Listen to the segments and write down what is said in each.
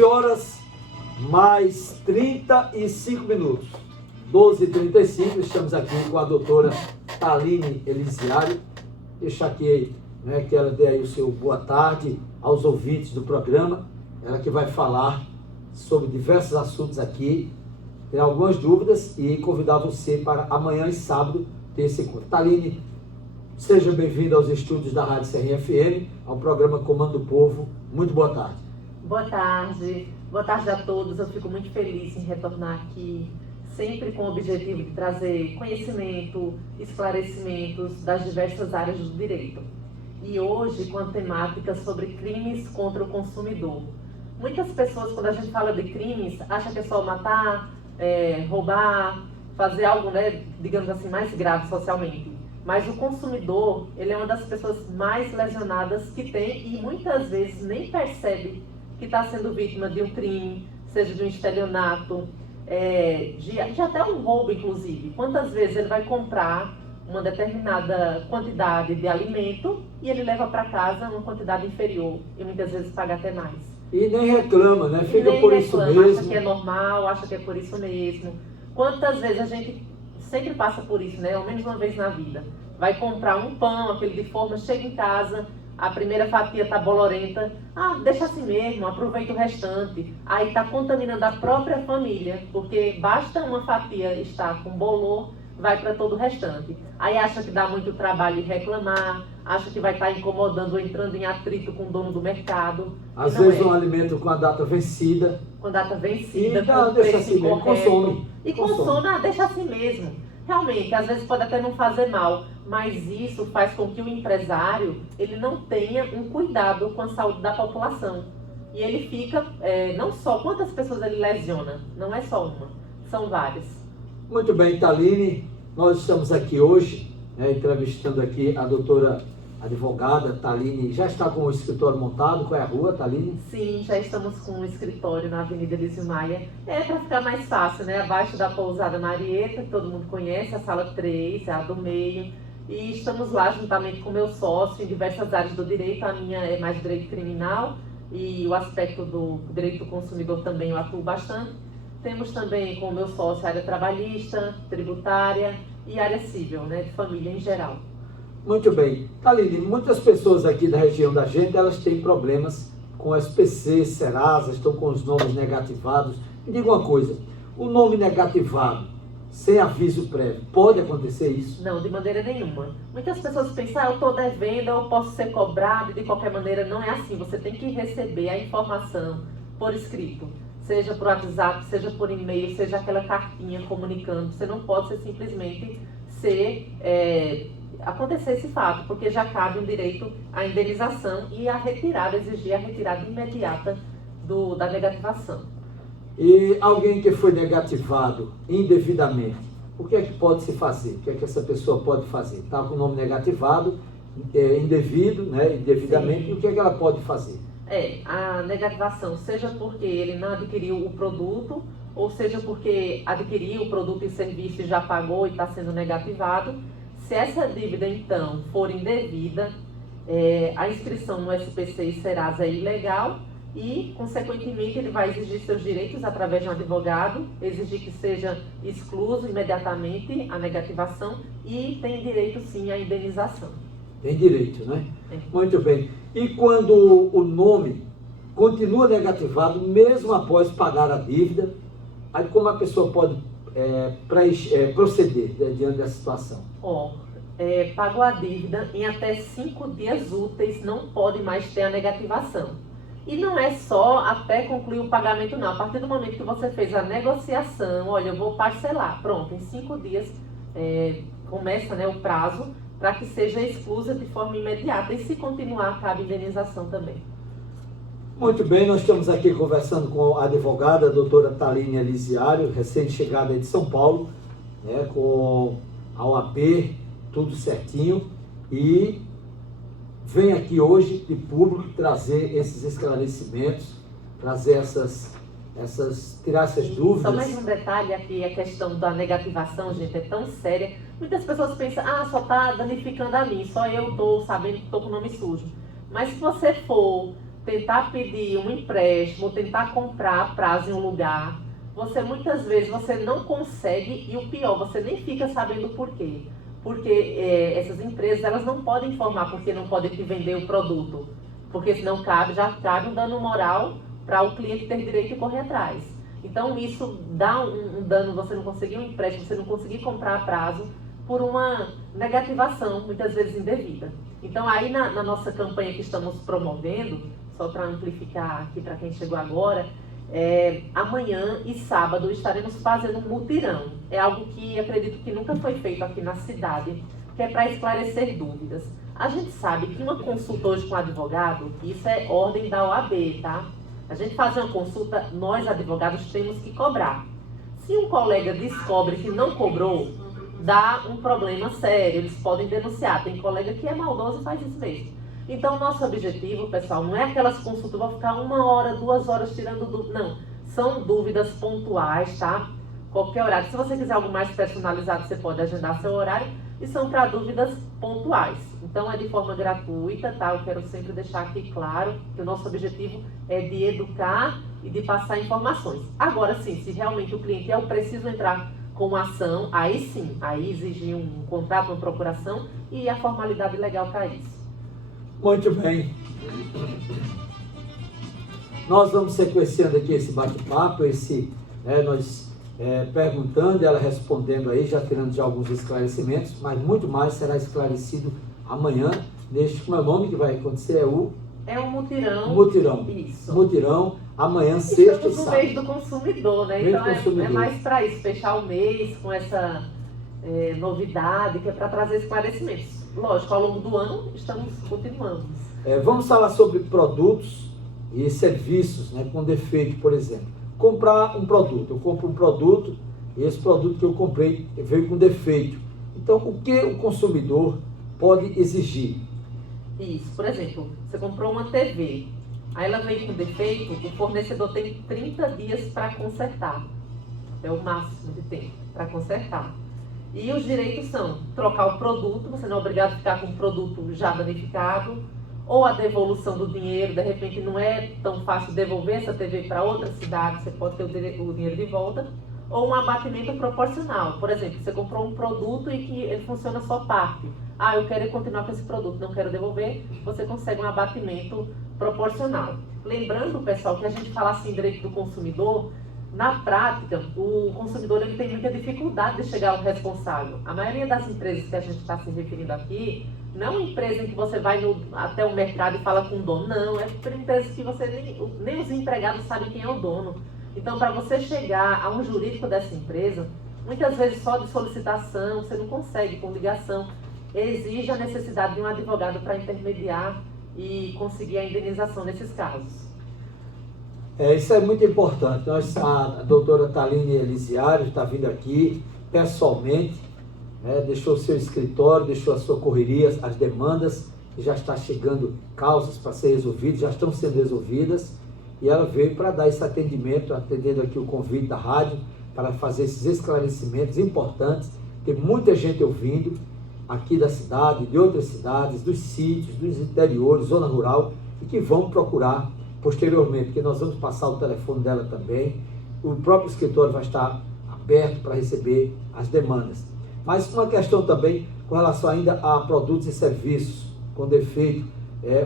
12 horas mais 35 minutos. 12h35, estamos aqui com a doutora Taline Elisiário. Deixa aqui, que ela dê aí o seu boa tarde aos ouvintes do programa. Ela que vai falar sobre diversos assuntos aqui, tem algumas dúvidas e convidar você para amanhã e sábado ter esse encontro. Taline, seja bem-vinda aos estúdios da Rádio Serrinha FM, ao programa Comando do Povo. Muito boa tarde. Boa tarde a todos. Eu fico muito feliz em retornar aqui, sempre com o objetivo de trazer conhecimento, esclarecimentos das diversas áreas do direito. E hoje com a temática sobre crimes contra o consumidor. Muitas pessoas, quando a gente fala de crimes, acham que é só matar, roubar, fazer algo, digamos assim, mais grave socialmente. Mas o consumidor, ele é uma das pessoas mais lesionadas que tem e muitas vezes nem percebe que está sendo vítima de um crime, seja de um estelionato, de até um roubo, inclusive. Quantas vezes ele vai comprar uma determinada quantidade de alimento e ele leva para casa uma quantidade inferior e muitas vezes paga até mais. E nem reclama, Fica por isso mesmo. Acha que é normal, acha que é por isso mesmo. Quantas vezes a gente sempre passa por isso, ao menos uma vez na vida. Vai comprar um pão, aquele de forma, chega em casa, a primeira fatia está bolorenta, deixa assim mesmo, aproveita o restante. Aí está contaminando a própria família, porque basta uma fatia estar com bolor, vai para todo o restante. Aí acha que dá muito trabalho em reclamar, acha que vai estar incomodando ou entrando em atrito com o dono do mercado. Às vezes um alimento com a data vencida. Com data vencida, com deixa assim mesmo, consome. E consome, deixa assim mesmo. Realmente, às vezes pode até não fazer mal, mas isso faz com que o empresário ele não tenha um cuidado com a saúde da população. E ele fica, não só quantas pessoas ele lesiona, não é só uma, são várias. Muito bem, Taline, nós estamos aqui hoje, entrevistando aqui a doutora advogada Taline. Já está com o escritório montado? Qual é a rua, Taline? Sim, já estamos com um escritório na Avenida Elísio Maia. Para ficar mais fácil, Abaixo da Pousada Marieta, que todo mundo conhece, a sala 3, a do meio. E estamos lá juntamente com o meu sócio em diversas áreas do direito. A minha é mais direito criminal e o aspecto do direito do consumidor também eu atuo bastante. Temos também com o meu sócio a área trabalhista, tributária e área civil, de família em geral. Muito bem. Taline, muitas pessoas aqui da região da gente, elas têm problemas com SPC, Serasa, estão com os nomes negativados. Me diga uma coisa, o nome negativado, sem aviso prévio, pode acontecer isso? Não, de maneira nenhuma. Muitas pessoas pensam, eu estou devendo, eu posso ser cobrado, e de qualquer maneira não é assim. Você tem que receber a informação por escrito, seja por WhatsApp, seja por e-mail, seja aquela cartinha comunicando. Você não pode ser simplesmente acontecer esse fato, porque já cabe um direito à indenização e a retirada, exigir a retirada imediata da negativação. E alguém que foi negativado indevidamente, o que é que pode se fazer? O que é que essa pessoa pode fazer? Está com o nome negativado, indevido, indevidamente, Sim. E o que é que ela pode fazer? A negativação, seja porque ele não adquiriu o produto, ou seja porque adquiriu o produto e serviço e já pagou e está sendo negativado. Se essa dívida, então, for indevida, a inscrição no SPC e Serasa é ilegal e, consequentemente, ele vai exigir seus direitos através de um advogado, exigir que seja excluso imediatamente a negativação e tem direito, sim, à indenização. Tem direito, Muito bem. E quando o nome continua negativado, mesmo após pagar a dívida, aí como a pessoa pode proceder diante dessa situação? Pagou a dívida, em até 5 dias úteis não pode mais ter a negativação. E não é só até concluir o pagamento, não. A partir do momento que você fez a negociação, olha, eu vou parcelar, pronto, em 5 dias começa o prazo para que seja exclusa de forma imediata. E se continuar, cabe indenização também. Muito bem, nós estamos aqui conversando com a advogada, a doutora Taline Elisiário, recém-chegada de São Paulo, com a OAB, tudo certinho, e vem aqui hoje de público trazer esses esclarecimentos, trazer tirar essas dúvidas. Só mais um detalhe aqui, a questão da negativação, gente, é tão séria. Muitas pessoas pensam, só está danificando a mim, só eu estou sabendo que estou com o nome sujo. Mas se você for tentar pedir um empréstimo, tentar comprar a prazo em um lugar, muitas vezes você não consegue, e o pior, você nem fica sabendo por quê. Porque essas empresas, elas não podem informar porque não podem te vender o produto, porque senão já cabe um dano moral para o cliente ter direito de correr atrás. Então isso dá um dano, você não conseguir um empréstimo, você não conseguir comprar a prazo por uma negativação, muitas vezes indevida. Então aí na nossa campanha que estamos promovendo, só para amplificar aqui para quem chegou agora, amanhã e sábado estaremos fazendo um mutirão. É algo que acredito que nunca foi feito aqui na cidade, que é para esclarecer dúvidas. A gente sabe que uma consulta hoje com advogado, isso é ordem da OAB, tá? A gente fazer uma consulta, nós advogados temos que cobrar. Se um colega descobre que não cobrou, dá um problema sério, eles podem denunciar. Tem colega que é maldoso e faz isso mesmo. Então, nosso objetivo, pessoal, não é aquelas consultas, vão ficar 1 hora, 2 horas tirando dúvidas. Não, são dúvidas pontuais, tá? Qualquer horário. Se você quiser algo mais personalizado, você pode agendar seu horário. E são para dúvidas pontuais. Então, é de forma gratuita, tá? Eu quero sempre deixar aqui claro que o nosso objetivo é de educar e de passar informações. Agora, sim, se realmente o cliente preciso entrar com uma ação, aí sim, aí exige um contrato, uma procuração e a formalidade legal para isso. Muito bem. Nós vamos sequenciando aqui esse bate-papo, nós perguntando e ela respondendo aí, já tirando de alguns esclarecimentos, mas muito mais será esclarecido amanhã, como é o nome que vai acontecer? É um mutirão. Mutirão. Isso. Mutirão, amanhã, sexta e sábado. Estamos no mês do consumidor, né? Mês Então do consumidor. É mais para isso, fechar o mês com essa novidade, que é para trazer esclarecimentos. Lógico, ao longo do ano estamos continuando. Vamos falar sobre produtos e serviços, né, com defeito, por exemplo. Comprar um produto, eu compro um produto e esse produto que eu comprei veio com defeito. Então, o que o consumidor pode exigir? Isso, por exemplo, você comprou uma TV, aí ela veio com defeito, o fornecedor tem 30 dias para consertar. É o máximo de tempo para consertar. E os direitos são trocar o produto, você não é obrigado a ficar com o produto já danificado, ou a devolução do dinheiro, de repente não é tão fácil devolver essa TV para outra cidade, você pode ter o dinheiro de volta, ou um abatimento proporcional. Por exemplo, você comprou um produto e que ele funciona só parte. Eu quero continuar com esse produto, não quero devolver, você consegue um abatimento proporcional. Lembrando, pessoal, que a gente fala assim, direito do consumidor, na prática, o consumidor ele tem muita dificuldade de chegar ao responsável. A maioria das empresas que a gente está se referindo aqui, não é uma empresa em que você vai até o mercado e fala com o dono, não. É empresas que você nem os empregados sabem quem é o dono. Então, para você chegar a um jurídico dessa empresa, muitas vezes só de solicitação, você não consegue com ligação. Exige a necessidade de um advogado para intermediar e conseguir a indenização nesses casos. Isso é muito importante. A doutora Thaline Elisiário está vindo aqui pessoalmente, deixou o seu escritório, deixou a sua correria, as demandas, que já está chegando causas para ser resolvidas, já estão sendo resolvidas, e ela veio para dar esse atendimento, atendendo aqui o convite da rádio, para fazer esses esclarecimentos importantes. Tem muita gente ouvindo aqui da cidade, de outras cidades, dos sítios, dos interiores, zona rural, e que vão procurar posteriormente, porque nós vamos passar o telefone dela também. O próprio escritório vai estar aberto para receber as demandas. Mas uma questão também com relação ainda a produtos e serviços com defeito.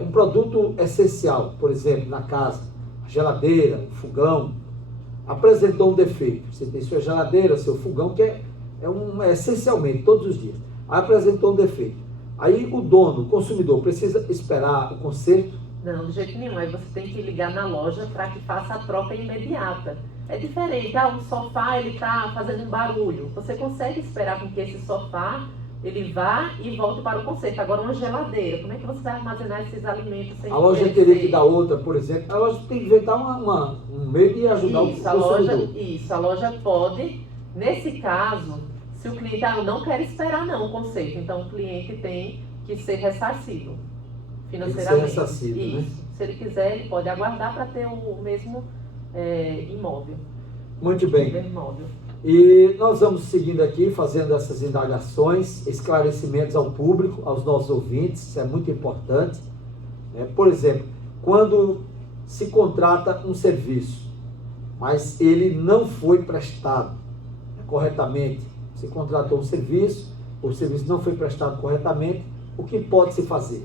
Um produto essencial, por exemplo, na casa, a geladeira, o fogão, apresentou um defeito. Você tem sua geladeira, seu fogão, que é essencialmente, todos os dias. Aí apresentou um defeito. Aí o dono, o consumidor, precisa esperar o conserto? Não, de jeito nenhum. Aí você tem que ligar na loja para que faça a troca imediata. É diferente. Um sofá, ele está fazendo um barulho. Você consegue esperar com que esse sofá, ele vá e volte para o conserto. Agora, uma geladeira, como é que você vai armazenar esses alimentos sem a loja teria que dar outra, por exemplo. A loja tem que inventar um meio de ajudar o consumidor. A loja pode, nesse caso, se o cliente não quer esperar o conserto, então o cliente tem que ser ressarcido financeiramente. Ser ressarcido, isso. Né? Se ele quiser, ele pode aguardar para ter o mesmo imóvel. Muito bem. Imóvel. E nós vamos seguindo aqui, fazendo essas indagações, esclarecimentos ao público, aos nossos ouvintes, isso é muito importante. Por exemplo, quando se contrata um serviço, mas ele não foi prestado, né, corretamente. Você contratou um serviço, o serviço não foi prestado corretamente, o que pode se fazer?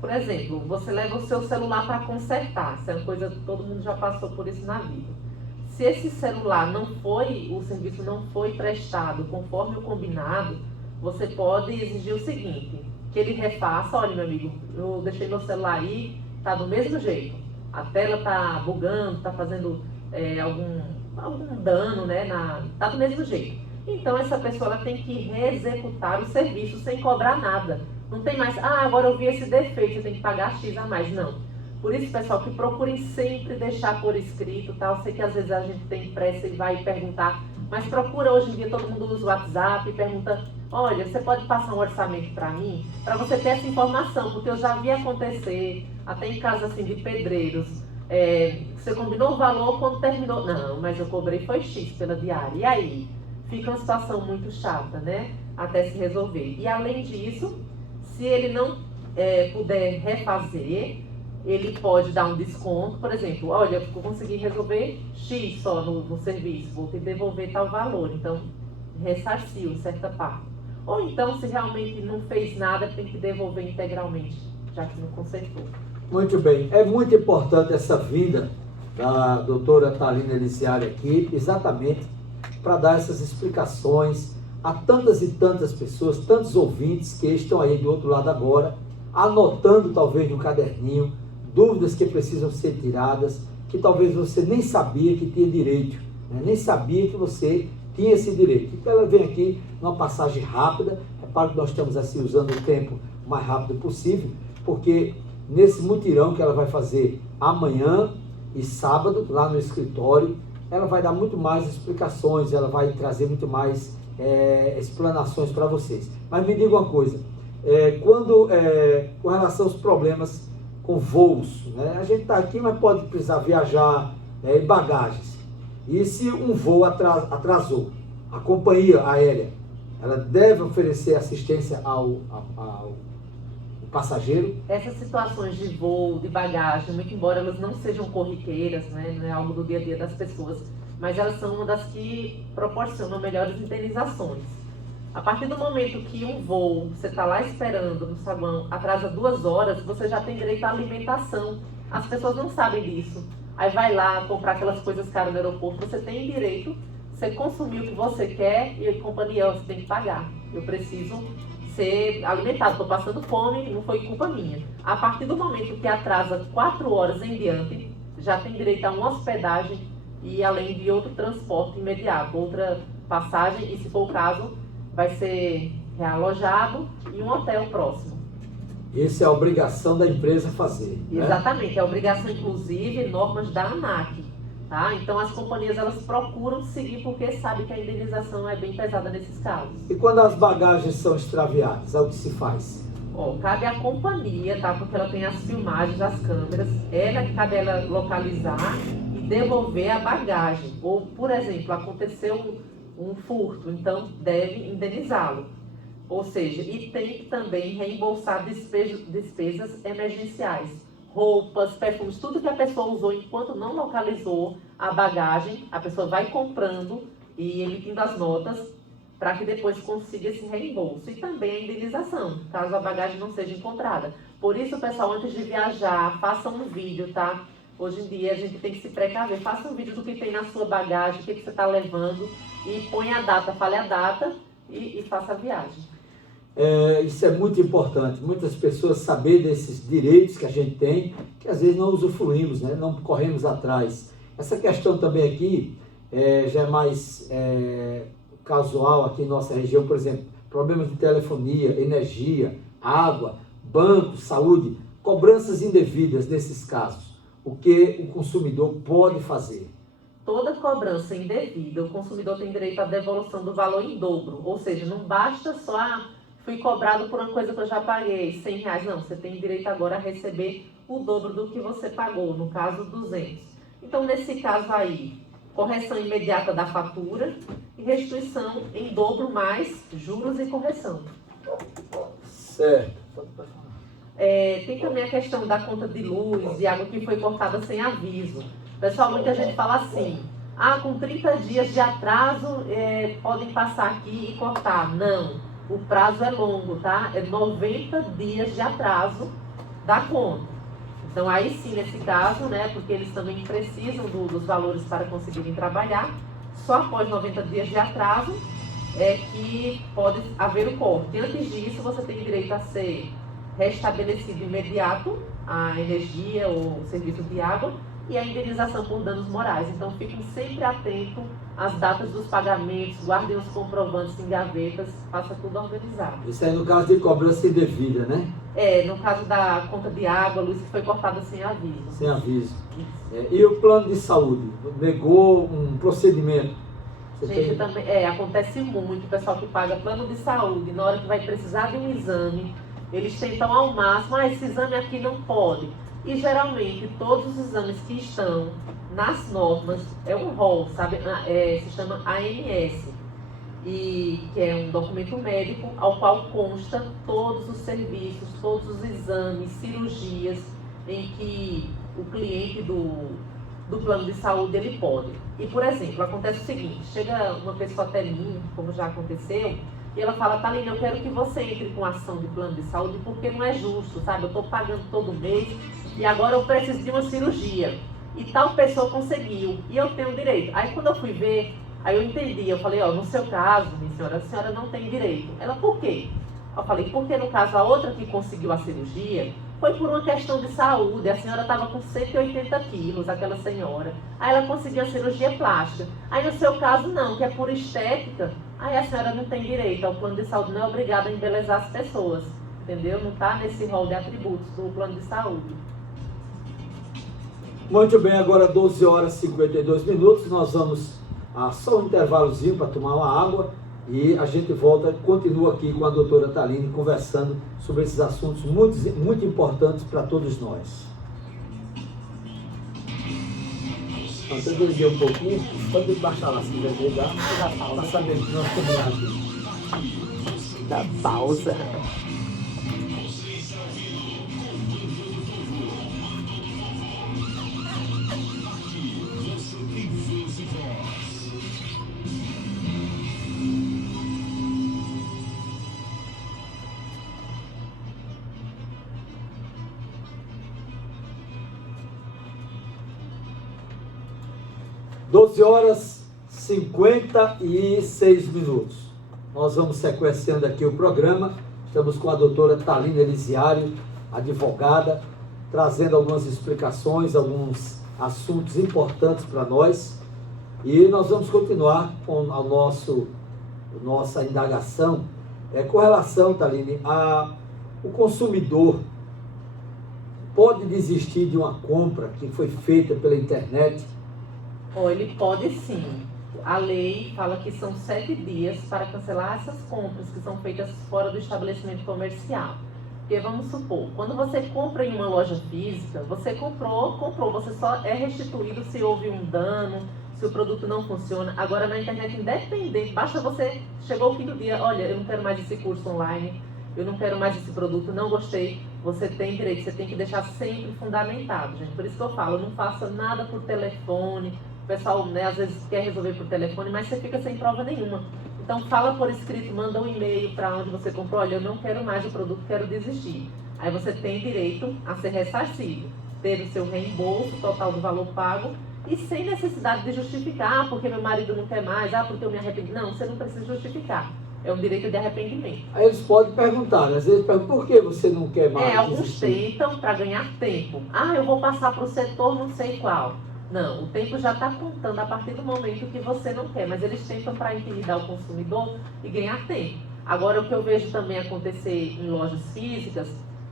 Por exemplo, você leva o seu celular para consertar. Isso é uma coisa que todo mundo já passou por isso na vida. Se esse celular o serviço não foi prestado conforme o combinado, você pode exigir o seguinte, que ele refaça: olha, meu amigo, eu deixei meu celular aí, tá do mesmo jeito. A tela tá bugando, tá fazendo algum dano, né? Tá do mesmo jeito. Então essa pessoa ela tem que reexecutar o serviço sem cobrar nada. Não tem mais, agora eu vi esse defeito, você tem que pagar X a mais. Não. Por isso, pessoal, que procurem sempre deixar por escrito, tá? Eu sei que às vezes a gente tem pressa e vai perguntar, mas procura, hoje em dia todo mundo usa o WhatsApp e pergunta: olha, você pode passar um orçamento para mim? Para você ter essa informação, porque eu já vi acontecer, até em casos assim de pedreiros, você combinou o valor, quando terminou, não, mas eu cobrei foi X pela diária. E aí? Fica uma situação muito chata, né? Até se resolver. E além disso, se ele não puder refazer, ele pode dar um desconto. Por exemplo, olha, eu consegui resolver X só no serviço, vou ter que devolver tal valor. Então, ressarciu em certa parte. Ou então, se realmente não fez nada, tem que devolver integralmente, já que não consertou. Muito bem. É muito importante essa vinda da doutora Thalina Elisiária aqui, exatamente para dar essas explicações a tantas e tantas pessoas, tantos ouvintes que estão aí do outro lado agora, anotando talvez no caderninho, dúvidas que precisam ser tiradas, que talvez você nem sabia que tinha direito, né? Nem sabia que você tinha esse direito. Então ela vem aqui numa passagem rápida, repare que nós estamos assim usando o tempo o mais rápido possível, porque nesse mutirão que ela vai fazer amanhã e sábado, lá no escritório, ela vai dar muito mais explicações, ela vai trazer muito mais explanações para vocês. Mas me diga uma coisa, com relação aos problemas com voos, né? A gente está aqui, mas pode precisar viajar em bagagens. E se um voo atrasou, a companhia aérea, ela deve oferecer assistência ao passageiro? Essas situações de voo, de bagagem, muito embora elas não sejam corriqueiras, né, não é algo do dia a dia das pessoas, mas elas são uma das que proporcionam melhores indenizações. A partir do momento que um voo, você está lá esperando no saguão, atrasa 2 horas, você já tem direito à alimentação. As pessoas não sabem disso. Aí vai lá comprar aquelas coisas caras no aeroporto, você tem direito, você consumiu o que você quer e a companhia, você tem que pagar. Eu preciso ser alimentado, estou passando fome, não foi culpa minha. A partir do momento que atrasa 4 horas em diante, já tem direito a uma hospedagem e além de outro transporte imediato, outra passagem, e se for o caso, vai ser realojado em um hotel próximo. Essa é a obrigação da empresa fazer, né? Exatamente, é obrigação, inclusive, normas da ANAC. Tá? Então as companhias elas procuram seguir porque sabem que a indenização é bem pesada nesses casos. E quando as bagagens são extraviadas, é o que se faz? Cabe à companhia, tá? Porque ela tem as filmagens, as câmeras, cabe ela localizar e devolver a bagagem. Ou, por exemplo, aconteceu um furto, então deve indenizá-lo. Ou seja, e tem que também reembolsar despesas emergenciais. Roupas, perfumes, tudo que a pessoa usou enquanto não localizou a bagagem, a pessoa vai comprando e emitindo as notas para que depois consiga esse reembolso. E também a indenização, caso a bagagem não seja encontrada. Por isso, pessoal, antes de viajar, faça um vídeo, tá? Hoje em dia a gente tem que se precaver. Faça um vídeo do que tem na sua bagagem, o que você está levando e põe a data, fale a data e faça a viagem. Isso é muito importante, muitas pessoas saberem desses direitos que a gente tem, que às vezes não usufruímos, né? Não corremos atrás. Essa questão também aqui já é mais casual aqui em nossa região, por exemplo, problemas de telefonia, energia, água, banco, saúde, cobranças indevidas nesses casos. O que o consumidor pode fazer? Toda cobrança indevida, o consumidor tem direito à devolução do valor em dobro, ou seja, não basta só fui cobrado por uma coisa que eu já paguei, R$100. Não, você tem direito agora a receber o dobro do que você pagou, no caso, 200. Então, nesse caso aí, correção imediata da fatura e restituição em dobro mais juros e correção. Certo. Tem também a questão da conta de luz e água que foi cortada sem aviso. Pessoal, muita gente fala assim, com 30 dias de atraso, podem passar aqui e cortar. Não, o prazo é longo, tá? É 90 dias de atraso da conta. Então, aí sim, nesse caso, né, porque eles também precisam dos valores para conseguirem trabalhar, só após 90 dias de atraso é que pode haver o corte. Antes disso, você tem direito a ser restabelecido imediato a energia ou o serviço de água e a indenização por danos morais. Então, fiquem sempre atentos às datas dos pagamentos, guardem os comprovantes em gavetas, faça tudo organizado. Isso aí no caso de cobrança indevida, né? No caso da conta de água, luz que foi cortada sem aviso. Sem aviso. E o plano de saúde? Negou um procedimento? Gente, também, acontece muito, o pessoal que paga plano de saúde, na hora que vai precisar de um exame, eles tentam ao máximo, esse exame aqui não pode. E geralmente todos os exames que estão nas normas, é um rol, sabe? Se chama ANS, e que é um documento médico ao qual consta todos os serviços, todos os exames, cirurgias em que o cliente do plano de saúde ele pode. E, por exemplo, acontece o seguinte, chega uma pessoa até mim, como já aconteceu, e ela fala, Thalina, eu quero que você entre com ação de plano de saúde porque não é justo, sabe? Eu estou pagando todo mês e agora eu preciso de uma cirurgia. E tal pessoa conseguiu, e eu tenho direito. Aí quando eu fui ver, aí eu entendi, eu falei, no seu caso, minha senhora, a senhora não tem direito. Ela, por quê? Eu falei, porque no caso a outra que conseguiu a cirurgia, foi por uma questão de saúde, a senhora estava com 180 quilos, aquela senhora. Aí ela conseguiu a cirurgia plástica. Aí no seu caso não, que é por estética, aí a senhora não tem direito, o plano de saúde não é obrigado a embelezar as pessoas, entendeu? Não está nesse rol de atributos do plano de saúde. Muito bem, agora 12 horas e 52 minutos, nós vamos a só um intervalozinho para tomar uma água e a gente volta, continua aqui com a doutora Thaline conversando sobre esses assuntos muito importantes para todos nós. Então, eu liguei um pouquinho, pode baixar lá se quiser ligar, para saber que nós estamos aqui. Da pausa. Doze horas e 56 minutos. Nós vamos sequenciando aqui o programa. Estamos com a doutora Thaline Elisiário, advogada, trazendo algumas explicações, alguns assuntos importantes para nós. E nós vamos continuar com a nossa indagação com relação, Thaline, o consumidor pode desistir de uma compra que foi feita pela internet? Ele pode sim. A lei fala que são 7 dias para cancelar essas compras que são feitas fora do estabelecimento comercial. Porque vamos supor, quando você compra em uma loja física, você comprou, você só é restituído se houve um dano, se o produto não funciona. Agora na internet, independente, basta você, chegou o fim do dia, olha, eu não quero mais esse curso online, eu não quero mais esse produto, não gostei, você tem direito, você tem que deixar sempre fundamentado, gente. Por isso que eu falo, não faça nada por telefone. O pessoal, às vezes quer resolver por telefone, mas você fica sem prova nenhuma. Então fala por escrito, manda um e-mail para onde você comprou, olha, eu não quero mais o produto, quero desistir. Aí você tem direito a ser ressarcido, ter o seu reembolso total do valor pago e sem necessidade de justificar, porque meu marido não quer mais, porque eu me arrependi. Não, você não precisa justificar. É um direito de arrependimento. Aí eles podem perguntar, às vezes perguntam, por que você não quer mais alguns desistir? tentam para ganhar tempo. Eu vou passar para o setor não sei qual. Não, o tempo já está contando a partir do momento que você não quer, mas eles tentam para intimidar o consumidor e ganhar tempo. Agora, o que eu vejo também acontecer em lojas físicas,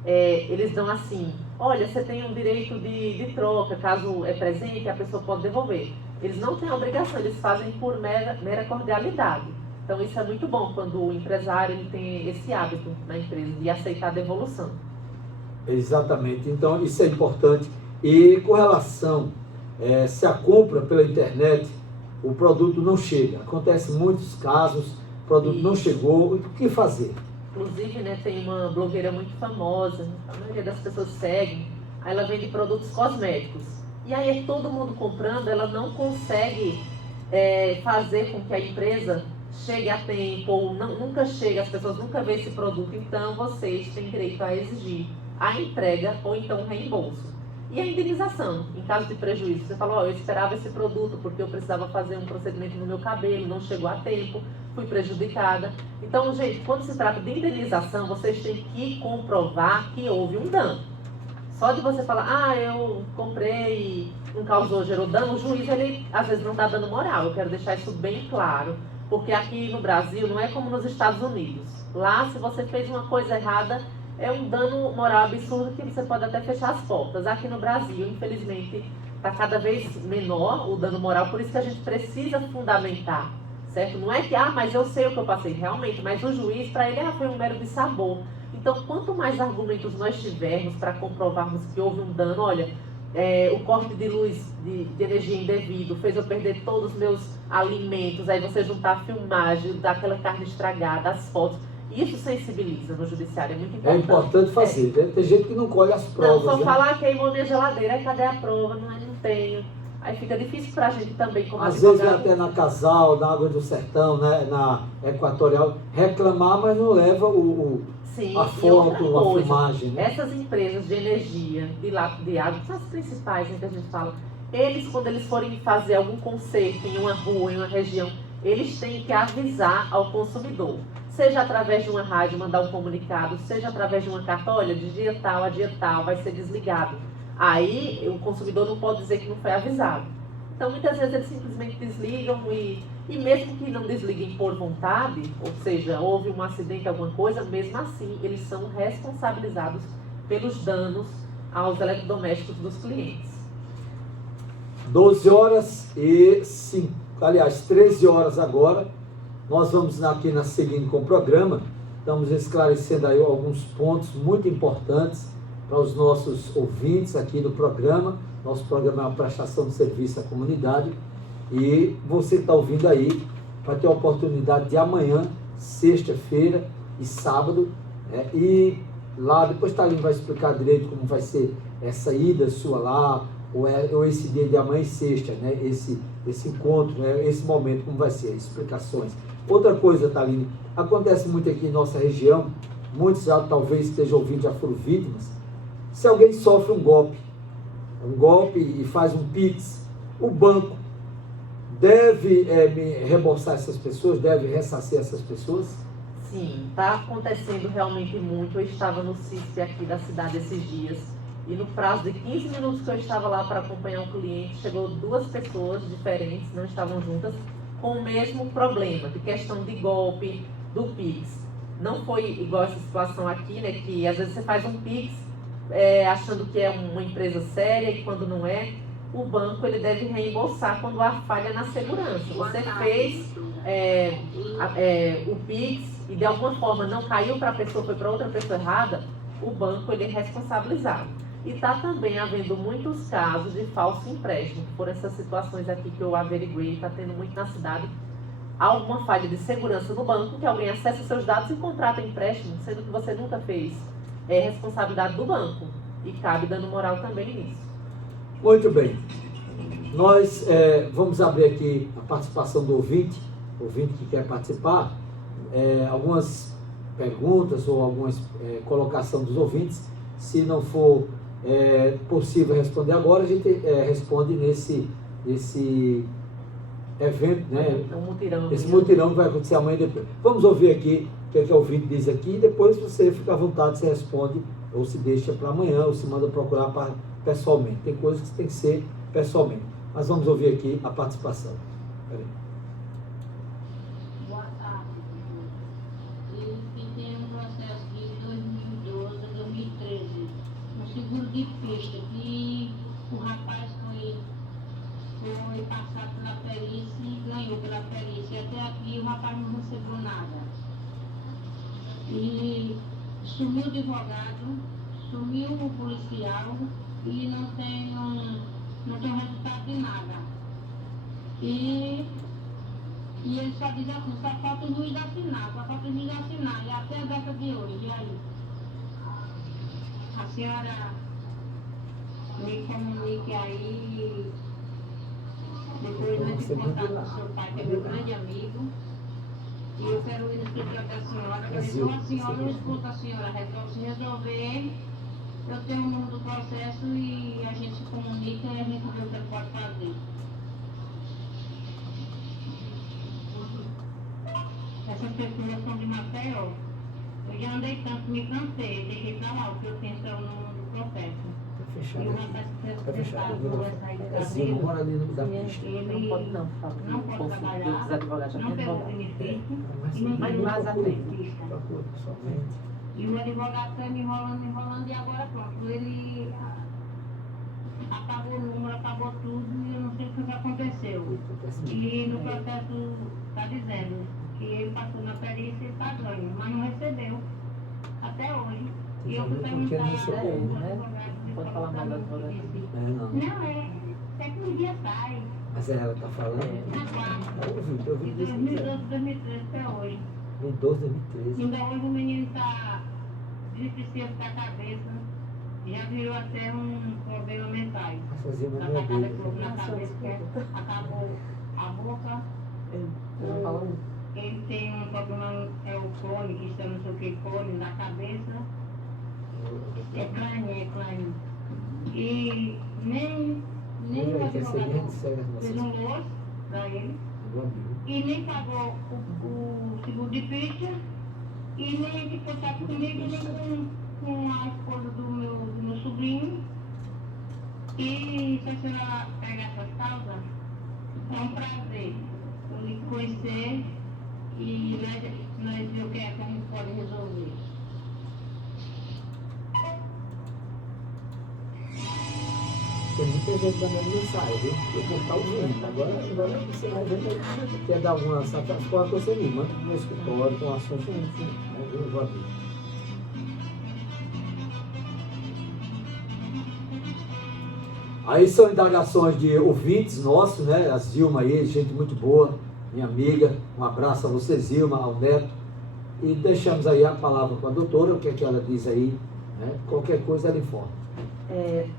eles dão assim, olha, você tem um direito de troca, caso é presente, a pessoa pode devolver. Eles não têm obrigação, eles fazem por mera cordialidade. Então, isso é muito bom quando o empresário ele tem esse hábito na empresa de aceitar a devolução. Exatamente, então isso é importante. E com relação, se a compra pela internet, o produto não chega. Acontece muitos casos, o produto não chegou, o que fazer? Inclusive, né, tem uma blogueira muito famosa, a maioria das pessoas seguem, aí ela vende produtos cosméticos. E aí é todo mundo comprando, ela não consegue fazer com que a empresa chegue a tempo, ou nunca chega, as pessoas nunca veem esse produto, então vocês têm direito a exigir a entrega ou então o reembolso. E a indenização, em caso de prejuízo. Você falou, eu esperava esse produto porque eu precisava fazer um procedimento no meu cabelo, não chegou a tempo, fui prejudicada. Então, gente, quando se trata de indenização, vocês têm que comprovar que houve um dano. Só de você falar, eu comprei e não causou, gerou dano, o juiz, ele às vezes não dá dano moral. Eu quero deixar isso bem claro, porque aqui no Brasil não é como nos Estados Unidos. Lá, se você fez uma coisa errada, é um dano moral absurdo que você pode até fechar as portas. Aqui no Brasil, infelizmente, está cada vez menor o dano moral, por isso que a gente precisa fundamentar, certo? Não é que, mas eu sei o que eu passei realmente, mas o juiz, para ele, foi um mero de sabor. Então, quanto mais argumentos nós tivermos para comprovarmos que houve um dano, olha, o corte de luz, de energia indevido, fez eu perder todos os meus alimentos, aí você juntar a filmagem daquela carne estragada, as fotos, isso sensibiliza no judiciário, é muito importante. É importante fazer, né? Tem gente que não colhe as provas. Não, só falar queimou minha geladeira, cadê a prova? Não tenho. Aí fica difícil pra gente também, como às advogado. vezes até na Casal, na Água do Sertão, né? Na Equatorial, reclamar, mas não leva Sim, a foto, a filmagem. Né? Essas empresas de energia, de água, são as principais, né, que a gente fala. Eles, quando eles forem fazer algum conserto em uma rua, em uma região, eles têm que avisar ao consumidor. Seja através de uma rádio, mandar um comunicado, seja através de uma carta, olha, de dia tal a dia tal, vai ser desligado. Aí o consumidor não pode dizer que não foi avisado. Então, muitas vezes eles simplesmente desligam e mesmo que não desliguem por vontade, ou seja, houve um acidente, alguma coisa, mesmo assim, eles são responsabilizados pelos danos aos eletrodomésticos dos clientes. 12 horas e 13 horas agora. Nós vamos aqui seguindo com o programa, estamos esclarecendo aí alguns pontos muito importantes para os nossos ouvintes aqui do programa. Nosso programa é uma prestação de serviço à comunidade e você que está ouvindo aí vai ter a oportunidade de amanhã, sexta-feira e sábado, e lá depois Thalina vai explicar direito como vai ser essa ida sua lá, ou esse dia de amanhã e sexta, né? Esse encontro, né? Esse momento, como vai ser, explicações. Outra coisa, Thalina, acontece muito aqui em nossa região, muitos já talvez estejam ouvindo, já foram vítimas. Se alguém sofre um golpe e faz um Pix, o banco deve reembolsar essas pessoas, deve ressarcir essas pessoas? Sim, está acontecendo realmente muito. Eu estava no CISP aqui da cidade esses dias e no prazo de 15 minutos que eu estava lá para acompanhar um cliente, chegou 2 pessoas diferentes, não estavam juntas, com o mesmo problema, de questão de golpe do Pix. Não foi igual essa situação aqui, né, que às vezes você faz um Pix achando que é uma empresa séria e quando não é, o banco ele deve reembolsar quando há falha na segurança. Você fez o Pix e de alguma forma não caiu para a pessoa, foi para outra pessoa errada, o banco ele é responsabilizado. E está também havendo muitos casos de falso empréstimo, que foram essas situações aqui que eu averiguei, está tendo muito na cidade. Há alguma falha de segurança no banco, que alguém acessa seus dados e contrata empréstimo, sendo que você nunca fez. É responsabilidade do banco e cabe dano moral também nisso. Muito bem. Nós vamos abrir aqui a participação do ouvinte que quer participar, algumas perguntas ou algumas colocação dos ouvintes. Se não for possível responder agora, a gente responde nesse evento, né? Esse mutirão que vai acontecer amanhã e depois. Vamos ouvir aqui o que o ouvinte diz aqui e depois você fica à vontade, você responde ou se deixa para amanhã ou se manda procurar pessoalmente. Tem coisas que tem que ser pessoalmente. Mas vamos ouvir aqui a participação. Peraí. Boa tarde, doutor. Eu tentei um processo de 2012 a 2013, um seguro de pista, que o rapaz foi passar pela perícia e ganhou pela perícia. Até aqui o rapaz não recebeu nada. E sumiu o advogado, sumiu o policial e não tem resultado de nada. E E ele só diz assim, só falta o juiz assinar, só falta o juiz assinar. E até a data de hoje, e aí? A senhora me comunique aí, depois eu te contar com o seu pai, que é meu grande amigo. E eu quero ir no escritório da senhora, porque se a senhora não escuta a senhora se resolver, eu tenho o número do processo e a gente se comunica e a gente vê o que pode fazer. Essas pessoas são de Maceió. Eu já andei tanto, me cansei, deixei pra lá, o que eu tenho é o número do processo. Tá E fechado o aqui. rapaz que Tá fechado. vai sair do Assim, Brasil, mora ali no da pista. Não pode não, fala. não pode trabalhar, Os advogados já não têm pegou advogado. benefício Mas e não Mas tem mais à frente. benefício. procura pessoalmente. E o advogado está me enrolando e agora pronto. Ele apagou o número, apagou tudo e eu não sei o que aconteceu. E no processo está dizendo que ele passou na perícia e está ganho, mas não recebeu até hoje. E eu fui Porque não perguntar recebeu, ao né? advogado, Pode falar mal do advogado. Não. não, até que um dia sai, Mas ela tá falando. na quarta, Eu vi de isso. 2012, 2013 até hoje. 2012, 2013. Ainda hoje o menino está deficiente da cabeça, já virou até um problema mental. Fazia uma Tá minha tacada dele. fogo na cabeça, que acabou a boca. Não fala um. Ele tem um problema, é o clone, que está não sei o que, clone na cabeça. É crânio. E nem o advogado fez um loss para ele. E nem pagou o seguro de ficha. E nem de contato comigo, nem com a esposa do meu sobrinho. E se a senhora pegar essas causas, é um prazer eu lhe conhecer e nós ver o que é que a gente pode resolver. Tem muita gente mandando mensagem, viu? Eu vou estar ouvindo. Agora você vai ver, quer dar alguma satisfação, você me manda pro meu escritório com assunto. Eu vou abrir. Aí são indagações de ouvintes nossos, né? A Zilma aí, gente muito boa, minha amiga. Um abraço a você, Zilma, ao Neto. E deixamos aí a palavra com a doutora, o que é que ela diz aí, né? Qualquer coisa ela informa.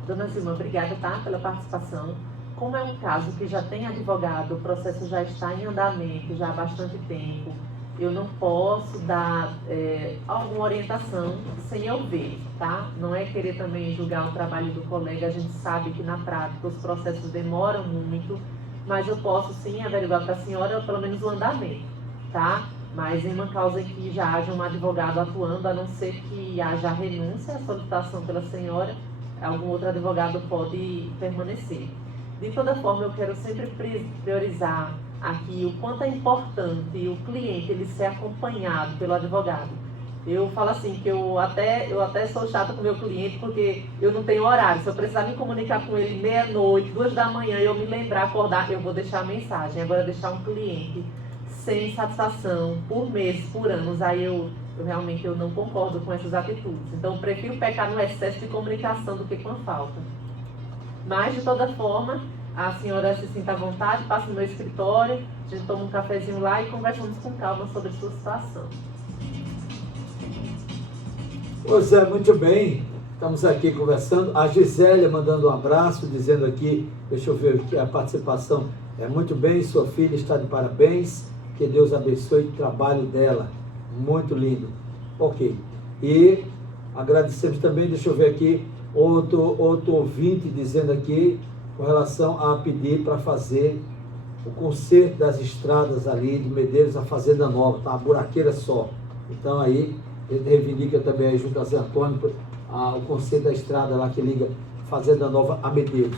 Dona Zilma, obrigada, tá, pela participação. Como é um caso que já tem advogado, o processo já está em andamento já há bastante tempo, eu não posso dar alguma orientação sem eu ver, tá? Não é querer também julgar o trabalho do colega, a gente sabe que na prática os processos demoram muito, mas eu posso sim averiguar para a senhora pelo menos o andamento, tá? Mas em uma causa em que já haja um advogado atuando, a não ser que haja a renúncia à solicitação pela senhora, algum outro advogado pode permanecer. De toda forma, eu quero sempre priorizar aqui o quanto é importante o cliente ele ser acompanhado pelo advogado. Eu falo assim, que eu até sou chata com o meu cliente, porque eu não tenho horário. Se eu precisar me comunicar com ele meia-noite, 2 da manhã, e eu me lembrar, acordar, eu vou deixar a mensagem. Agora, deixar um cliente sem satisfação por meses, por anos, aí eu realmente não concordo com essas atitudes. Então, eu prefiro pecar no excesso de comunicação do que com a falta. Mas, de toda forma, a senhora se sinta à vontade, passa no meu escritório, a gente toma um cafezinho lá e conversamos com calma sobre a sua situação. Pois é, muito bem. Estamos aqui conversando. A Gisélia mandando um abraço, dizendo aqui, deixa eu ver aqui a participação. Muito bem, sua filha está de parabéns. Que Deus abençoe o trabalho dela. Muito lindo. Ok. E agradecemos também, deixa eu ver aqui, outro ouvinte dizendo aqui, com relação a pedir para fazer o conserto das estradas ali de Medeiros à Fazenda Nova, tá? A buraqueira só. Então aí, ele reivindica também aí junto a Zé Antônio o conserto da estrada lá que liga Fazenda Nova a Medeiros.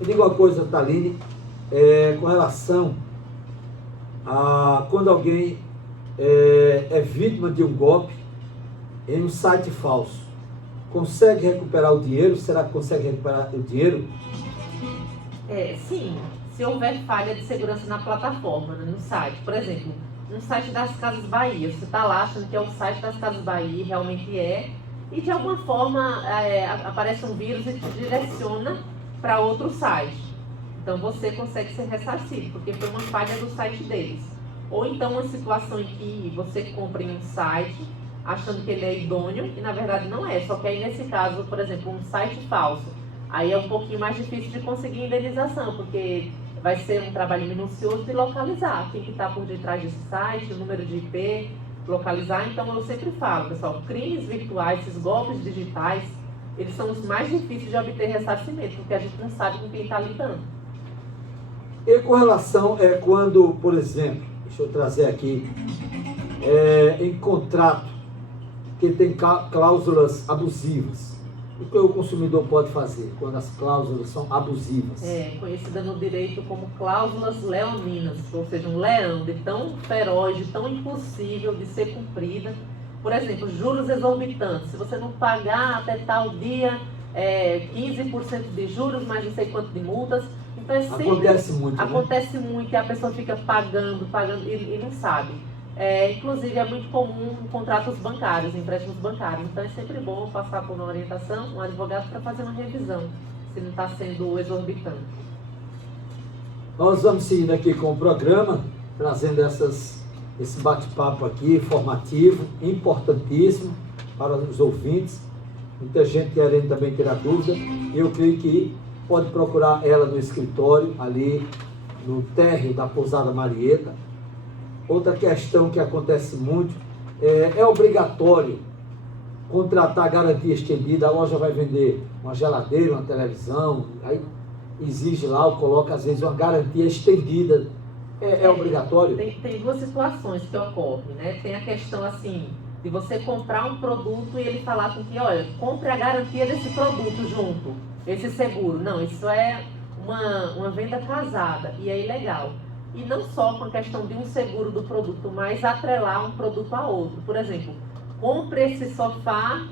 Eu digo uma coisa, Taline, com relação a quando alguém é vítima de um golpe em um site falso, consegue recuperar o dinheiro? Será que consegue recuperar o dinheiro? Sim, se houver falha de segurança na plataforma, né, no site. Por exemplo, um site das Casas Bahia, você está lá achando que é o site das Casas Bahia, realmente é, e de alguma forma aparece um vírus e te direciona para outro site. Então você consegue ser ressarcido, porque foi uma falha do site deles. Ou então uma situação em que você compra em um site achando que ele é idôneo e na verdade não é, só que aí nesse caso, por exemplo, um site falso, aí é um pouquinho mais difícil de conseguir indenização, porque vai ser um trabalho minucioso de localizar quem que está por detrás desse site, o número de IP, localizar. Então eu sempre falo, pessoal, crimes virtuais, esses golpes digitais, eles são os mais difíceis de obter ressarcimento, porque a gente não sabe com quem está lidando. E com relação quando, por exemplo, deixa eu trazer aqui, em contrato que tem cláusulas abusivas, o que o consumidor pode fazer quando as cláusulas são abusivas? Conhecida no direito como cláusulas leoninas, ou seja, um leão de tão feroz, de tão impossível de ser cumprida. Por exemplo, juros exorbitantes. Se você não pagar até tal dia, 15% de juros, mais não sei quanto de multas. Então sempre acontece muito, acontece muito e a pessoa fica pagando e não sabe. Inclusive é muito comum em contratos bancários, empréstimos bancários. Então é sempre bom passar por uma orientação, um advogado para fazer uma revisão, se não está sendo exorbitante. Nós vamos seguindo aqui com o programa, trazendo esse bate-papo aqui, informativo, importantíssimo para os ouvintes. Muita gente querendo também tirar dúvida. Eu creio que pode procurar ela no escritório, ali no térreo da Pousada Marieta. Outra questão que acontece muito, é obrigatório contratar garantia estendida. A loja vai vender uma geladeira, uma televisão, aí exige lá ou coloca às vezes uma garantia estendida. É obrigatório? Tem duas situações que ocorrem, né? Tem a questão assim, de você comprar um produto e ele falar com que, olha, compre a garantia desse produto junto, esse seguro. Não, isso é uma venda casada e é ilegal. E não só com a questão de um seguro do produto, mas atrelar um produto a outro. Por exemplo, compre esse sofá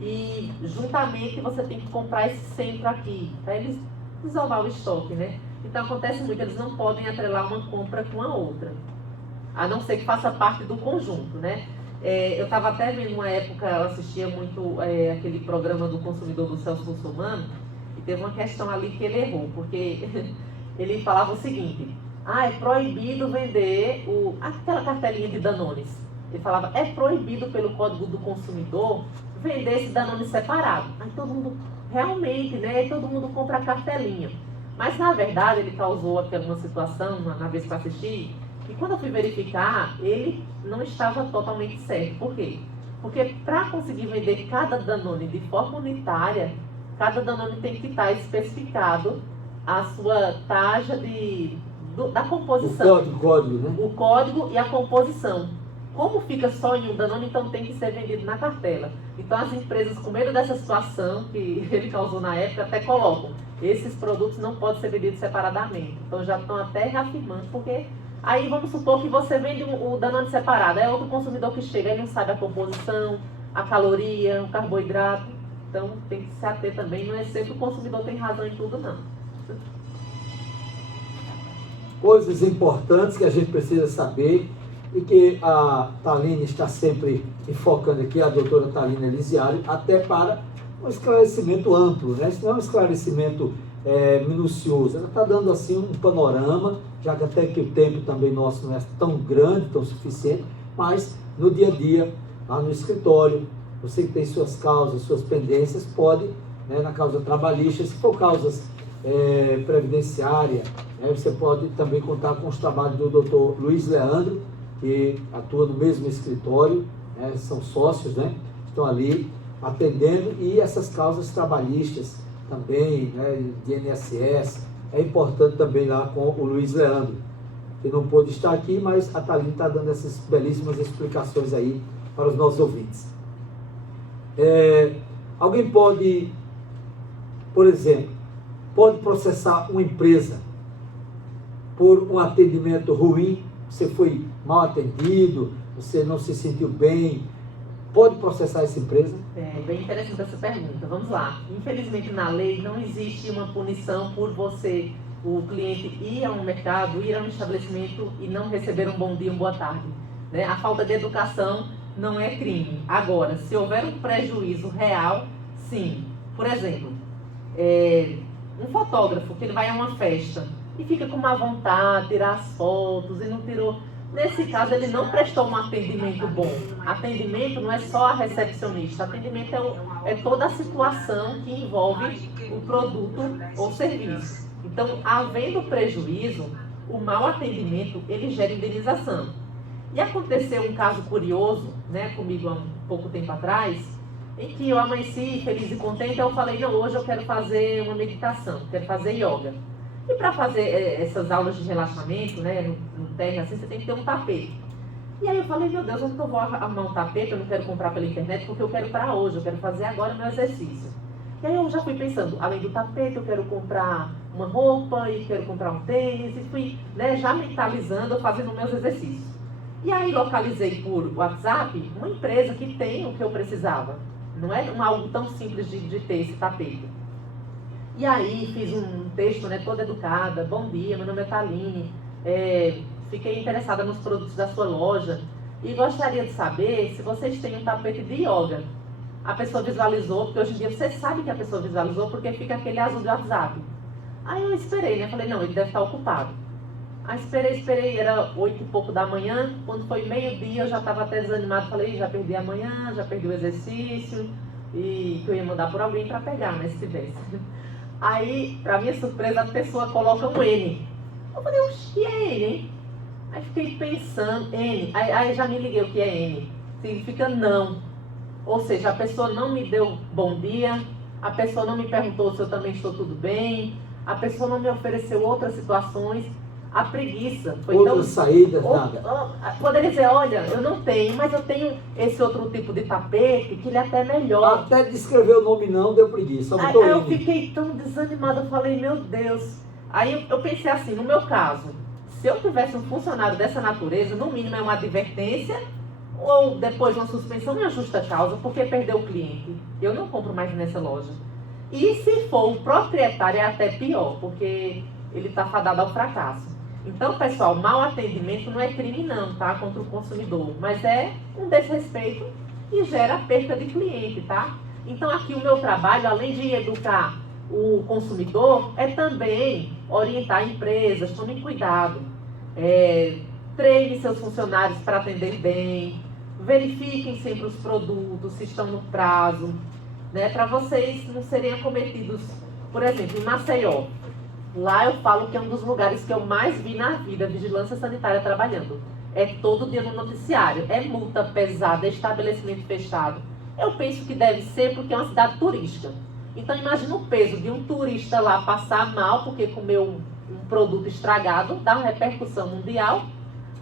e juntamente você tem que comprar esse centro aqui, para eles desovar o estoque, né? Então acontece muito, eles não podem atrelar uma compra com a outra, a não ser que faça parte do conjunto, né? Eu estava até vendo uma época, eu assistia muito aquele programa do consumidor do Celso Russomano, e teve uma questão ali que ele errou, porque ele falava o seguinte: é proibido vender aquela cartelinha de Danones. Ele falava, é proibido pelo Código do Consumidor vender esse Danone separado. Aí todo mundo, realmente, né? Todo mundo compra a cartelinha. Mas na verdade ele causou aquela situação, na vez que eu assisti, e quando eu fui verificar, ele não estava totalmente certo. Por quê? Porque para conseguir vender cada Danone de forma unitária, cada Danone tem que estar especificado a sua taxa da composição. O código, né? O código e a composição. Como fica só em um Danone, então tem que ser vendido na cartela. Então as empresas, com medo dessa situação que ele causou na época, até colocam: esses produtos não podem ser vendidos separadamente. Então já estão até reafirmando, porque aí vamos supor que você vende o Danone separado, é outro consumidor que chega e não sabe a composição, a caloria, o carboidrato. Então tem que se ater também, não é sempre o consumidor tem razão em tudo, não. Coisas importantes que a gente precisa saber e que a Thaline está sempre enfocando aqui, a doutora Thaline Elisiário, até para um esclarecimento amplo, né? Isso não é um esclarecimento minucioso, ela está dando assim um panorama, já que até que o tempo também nosso não é tão grande, tão suficiente, mas no dia a dia, lá no escritório, você que tem suas causas, suas pendências, pode, né, na causa trabalhista, se for causas previdenciária, né, você pode também contar com os trabalhos do Dr. Luiz Leandro, que atua no mesmo escritório, né, são sócios, né, estão ali atendendo, e essas causas trabalhistas também, né, de INSS, é importante também lá com o Luiz Leandro, que não pôde estar aqui, mas a Thaline está dando essas belíssimas explicações aí para os nossos ouvintes. Alguém pode, por exemplo, pode processar uma empresa por um atendimento ruim, você foi mal atendido, você não se sentiu bem, pode processar essa empresa? Bem interessante essa pergunta. Vamos lá. Infelizmente na lei não existe uma punição por você, o cliente, ir a um mercado, ir a um estabelecimento e não receber um bom dia, uma boa tarde, né? A falta de educação não é crime. Agora, se houver um prejuízo real, sim. Por exemplo, um fotógrafo que ele vai a uma festa e fica com má vontade, tirar as fotos e não tirou Nesse caso, ele não prestou um atendimento bom. Atendimento não é só a recepcionista, atendimento é toda a situação que envolve o produto ou serviço. Então, havendo prejuízo, o mau atendimento, ele gera indenização. E aconteceu um caso curioso, né, comigo há um pouco tempo atrás, em que eu amanheci feliz e contente, eu falei, não, hoje eu quero fazer uma meditação, quero fazer yoga. E para fazer essas aulas de relaxamento, né, no térreo, assim, você tem que ter um tapete. E aí eu falei, meu Deus, onde que eu vou arrumar um tapete? Eu não quero comprar pela internet, porque eu quero para hoje, eu quero fazer agora o meu exercício. E aí eu já fui pensando, além do tapete, eu quero comprar uma roupa e quero comprar um tênis, e fui, né, já mentalizando, fazendo meus exercícios. E aí localizei por WhatsApp uma empresa que tem o que eu precisava. Não é algo tão simples de ter esse tapete. E aí fiz um texto, né, toda educada, bom dia, meu nome é Taline, fiquei interessada nos produtos da sua loja e gostaria de saber se vocês têm um tapete de yoga. A pessoa visualizou, porque hoje em dia você sabe que a pessoa visualizou porque fica aquele azul do WhatsApp. Aí eu esperei, né, falei, não, ele deve estar ocupado. Aí esperei, era 8 e pouco da manhã, quando foi meio-dia eu já estava até desanimado, falei, já perdi a manhã, já perdi o exercício, e que eu ia mandar por alguém para pegar, né, se tivesse. Aí, para minha surpresa, a pessoa coloca um N. Eu falei, o que é N, hein? Aí fiquei pensando, N, aí já me liguei o que é N. Significa não. Ou seja, a pessoa não me deu bom dia, a pessoa não me perguntou se eu também estou tudo bem, a pessoa não me ofereceu outras situações. A preguiça foi outras saídas, nada. Poderia dizer, olha, eu não tenho, mas eu tenho esse outro tipo de tapete que ele é até melhor. Até descrever o nome não deu preguiça. Aí eu fiquei tão desanimada, eu falei, meu Deus. Aí eu pensei assim, no meu caso, se eu tivesse um funcionário dessa natureza, no mínimo é uma advertência ou depois uma suspensão e uma justa causa, porque perdeu o cliente. Eu não compro mais nessa loja. E se for o proprietário é até pior, porque ele está fadado ao fracasso. Então, pessoal, mau atendimento não é crime não, tá? Contra o consumidor, mas é um desrespeito e gera perda de cliente, tá? Então, aqui o meu trabalho, além de educar o consumidor, é também orientar empresas, tomem cuidado, treine seus funcionários para atender bem, verifiquem sempre os produtos, se estão no prazo, né? Para vocês não serem acometidos, por exemplo, em Maceió. Lá eu falo que é um dos lugares que eu mais vi na vida, vigilância sanitária trabalhando. É todo dia no noticiário, é multa pesada, é estabelecimento fechado. Eu penso que deve ser porque é uma cidade turística. Então imagina o peso de um turista lá passar mal porque comeu um produto estragado, dá uma repercussão mundial.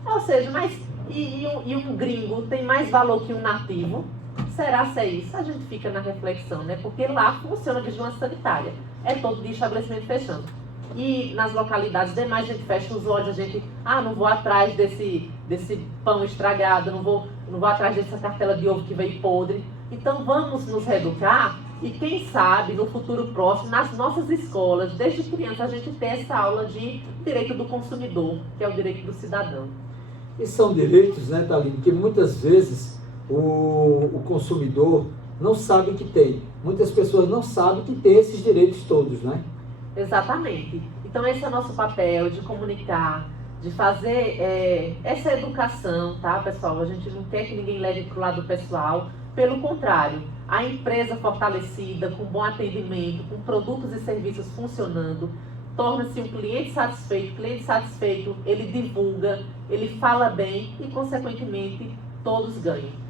Ou seja, mas e um gringo tem mais valor que um nativo? Será se é isso? A gente fica na reflexão, né? Porque lá funciona a vigilância sanitária. É todo dia estabelecimento fechando. E nas localidades demais a gente fecha os olhos, a gente, não vou atrás desse pão estragado, não vou atrás dessa cartela de ovo que veio podre. Então vamos nos reeducar e quem sabe no futuro próximo, nas nossas escolas, desde criança a gente ter essa aula de direito do consumidor, que é o direito do cidadão. E são direitos, né, Taline, que muitas vezes o consumidor não sabe que tem. Muitas pessoas não sabem que tem esses direitos todos, né? Exatamente. Então esse é o nosso papel de comunicar, de fazer essa educação, tá, pessoal? A gente não quer que ninguém leve para o lado pessoal. Pelo contrário, a empresa fortalecida, com bom atendimento, com produtos e serviços funcionando, torna-se um cliente satisfeito, ele divulga, ele fala bem e, consequentemente, todos ganham.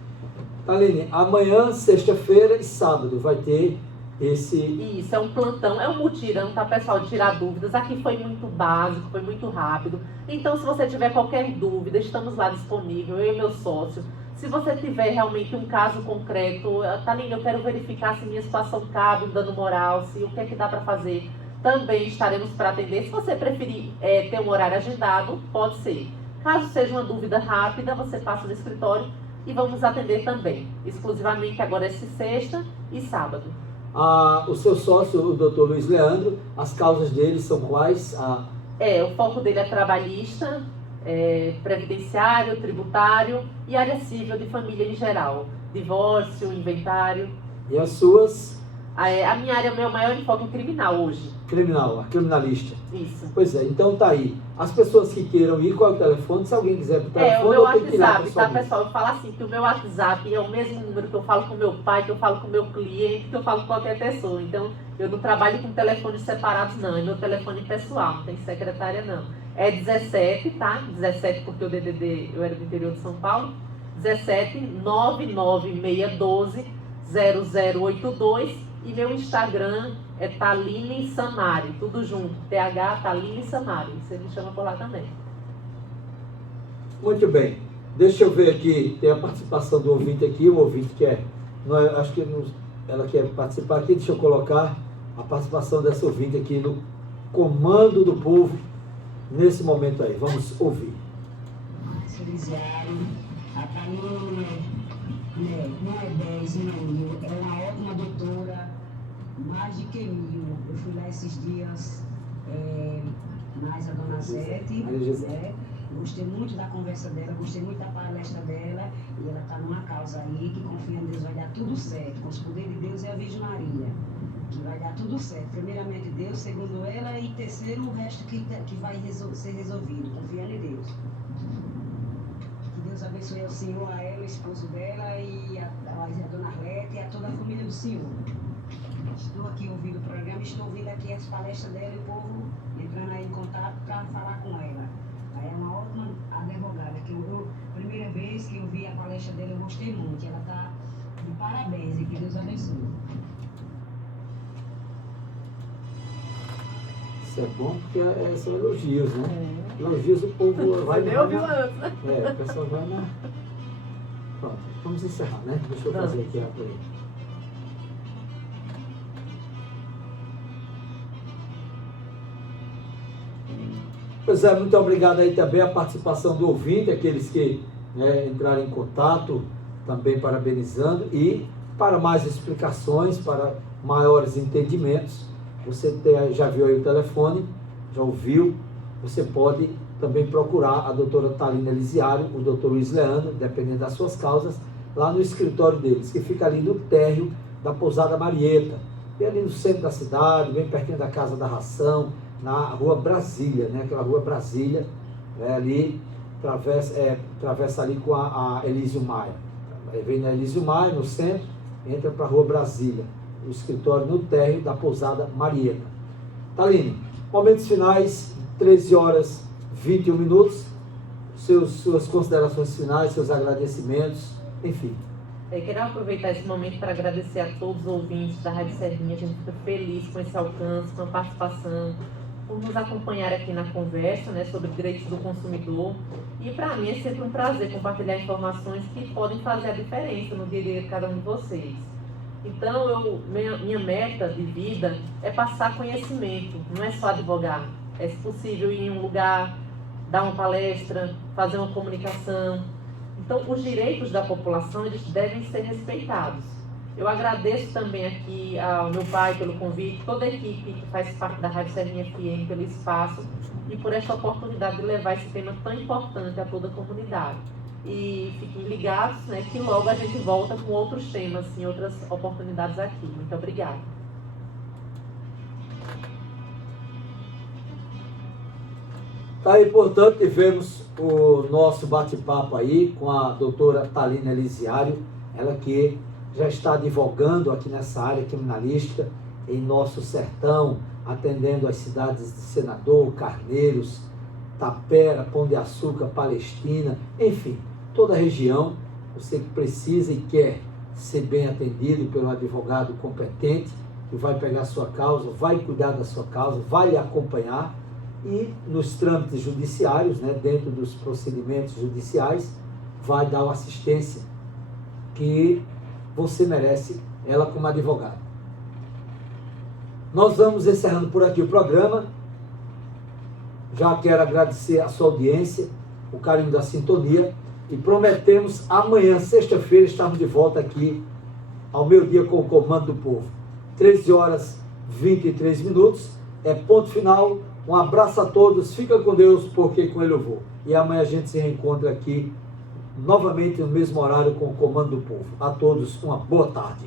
Taline, amanhã, sexta-feira e sábado vai ter Isso, é um plantão, é um mutirão, tá, pessoal, de tirar dúvidas. Aqui foi muito básico, foi muito rápido. Então, se você tiver qualquer dúvida, estamos lá disponíveis, eu e meu sócio. Se você tiver realmente um caso concreto, Taline, eu quero verificar se minha situação cabe, dando moral, se o que é que dá para fazer, também estaremos para atender. Se você preferir ter um horário agendado, pode ser. Caso seja uma dúvida rápida, você passa no escritório e vamos atender também, exclusivamente agora esse sexta e sábado. O seu sócio, o Dr. Luiz Leandro, as causas dele são quais? O foco dele é trabalhista, previdenciário, tributário e área civil de família em geral. Divórcio, inventário. E as suas? A minha área, meu maior enfoque é criminal hoje. Criminal, a criminalista. Isso. Pois é, então tá aí. As pessoas que queiram ir, qual é o telefone? Se alguém quiser pro O telefone, meu eu tenho que ir lá WhatsApp, tá, pessoalmente. pessoal? Eu falo assim, que o meu WhatsApp é o mesmo número que eu falo com meu pai, que eu falo com meu cliente, que eu falo com qualquer pessoa. Então, eu não trabalho com telefones separados, não. É meu telefone pessoal, não tem secretária, não. É 17, tá? 17 porque o DDD, eu era do interior de São Paulo. 17 99612 0082. E meu Instagram é Taline Samari, tudo junto. TH Taline Samari. Você me chama por lá também. Muito bem. Deixa eu ver aqui, tem a participação do ouvinte aqui, o ouvinte quer, não é, acho que ela quer participar aqui, deixa eu colocar a participação dessa ouvinte aqui no Comando do Povo, nesse momento aí. Vamos ouvir. A Taline não é 10, não é 1000, é uma ótima doutora, mais de que 1000. Eu fui lá esses dias, mais a dona Zete, gostei muito da conversa dela, gostei muito da palestra dela, e ela está numa causa aí que confia em Deus, vai dar tudo certo, com os poderes de Deus e a Virgem Maria, que vai dar tudo certo. Primeiramente Deus, segundo ela, e terceiro o resto que vai ser resolvido, confiando em Deus. Deus abençoe ao Senhor, a ela, o esposo dela e a dona Arlete e a toda a família do Senhor. Estou aqui ouvindo o programa, estou ouvindo aqui as palestras dela e o povo entrando aí em contato para falar com ela. Ela é uma ótima advogada, que primeira vez que eu vi a palestra dela eu gostei muito. Ela está de parabéns e que Deus abençoe. Isso é bom porque são elogios, né? Elogios o povo vai... Você nem ouviu antes, né? O pessoal vai na... Pronto, vamos encerrar, né? Deixa eu fazer aqui a play. Pois é, muito obrigado aí também a participação do ouvinte, aqueles que entraram em contato, também parabenizando, e para mais explicações, para maiores entendimentos, você já viu aí o telefone, já ouviu, você pode também procurar a doutora Taline Elisiário, o doutor Luiz Leandro, dependendo das suas causas, lá no escritório deles, que fica ali no térreo da Pousada Marieta, e ali no centro da cidade, bem pertinho da Casa da Ração, na Rua Brasília, né? Aquela Rua Brasília, ali, travessa ali com a Elísio Maia. Vem na Elísio Maia, no centro, entra para a Rua Brasília, o escritório no térreo da Pousada Marieta. Taline, momentos finais, 13 horas 21 minutos, suas considerações finais, seus agradecimentos, enfim. Eu quero aproveitar esse momento para agradecer a todos os ouvintes da Rádio Serrinha. A gente fica feliz com esse alcance, com a participação, por nos acompanhar aqui na conversa, né, sobre direitos do consumidor. E para mim é sempre um prazer compartilhar informações que podem fazer a diferença no dia a dia de cada um de vocês. Então, minha meta de vida é passar conhecimento, não é só advogar. É, se possível, ir em um lugar, dar uma palestra, fazer uma comunicação. Então, os direitos da população, eles devem ser respeitados. Eu agradeço também aqui ao meu pai pelo convite, toda a equipe que faz parte da Rádio Serrinha FM pelo espaço e por essa oportunidade de levar esse tema tão importante a toda a comunidade. E fiquem ligados, né, que logo a gente volta com outros temas, em outras oportunidades aqui. Muito obrigada. Tá aí, portanto, tivemos o nosso bate-papo aí com a doutora Taline Elisiário, ela que já está advogando aqui nessa área criminalística, em nosso sertão, atendendo as cidades de Senador, Carneiros, Tapera, Pão de Açúcar, Palestina, enfim, toda a região. Você que precisa e quer ser bem atendido pelo advogado competente, que vai pegar a sua causa, vai cuidar da sua causa, vai lhe acompanhar, e nos trâmites judiciários, né, dentro dos procedimentos judiciais, vai dar uma assistência que você merece, ela como advogado. Nós vamos encerrando por aqui o programa. Já quero agradecer a sua audiência, o carinho da sintonia, e prometemos amanhã, sexta-feira, estarmos de volta aqui ao meio-dia com o Comando do Povo. 13 horas 23 minutos, é ponto final. Um abraço a todos, fica com Deus, porque com Ele eu vou. E amanhã a gente se reencontra aqui, novamente no mesmo horário com o Comando do Povo. A todos, uma boa tarde.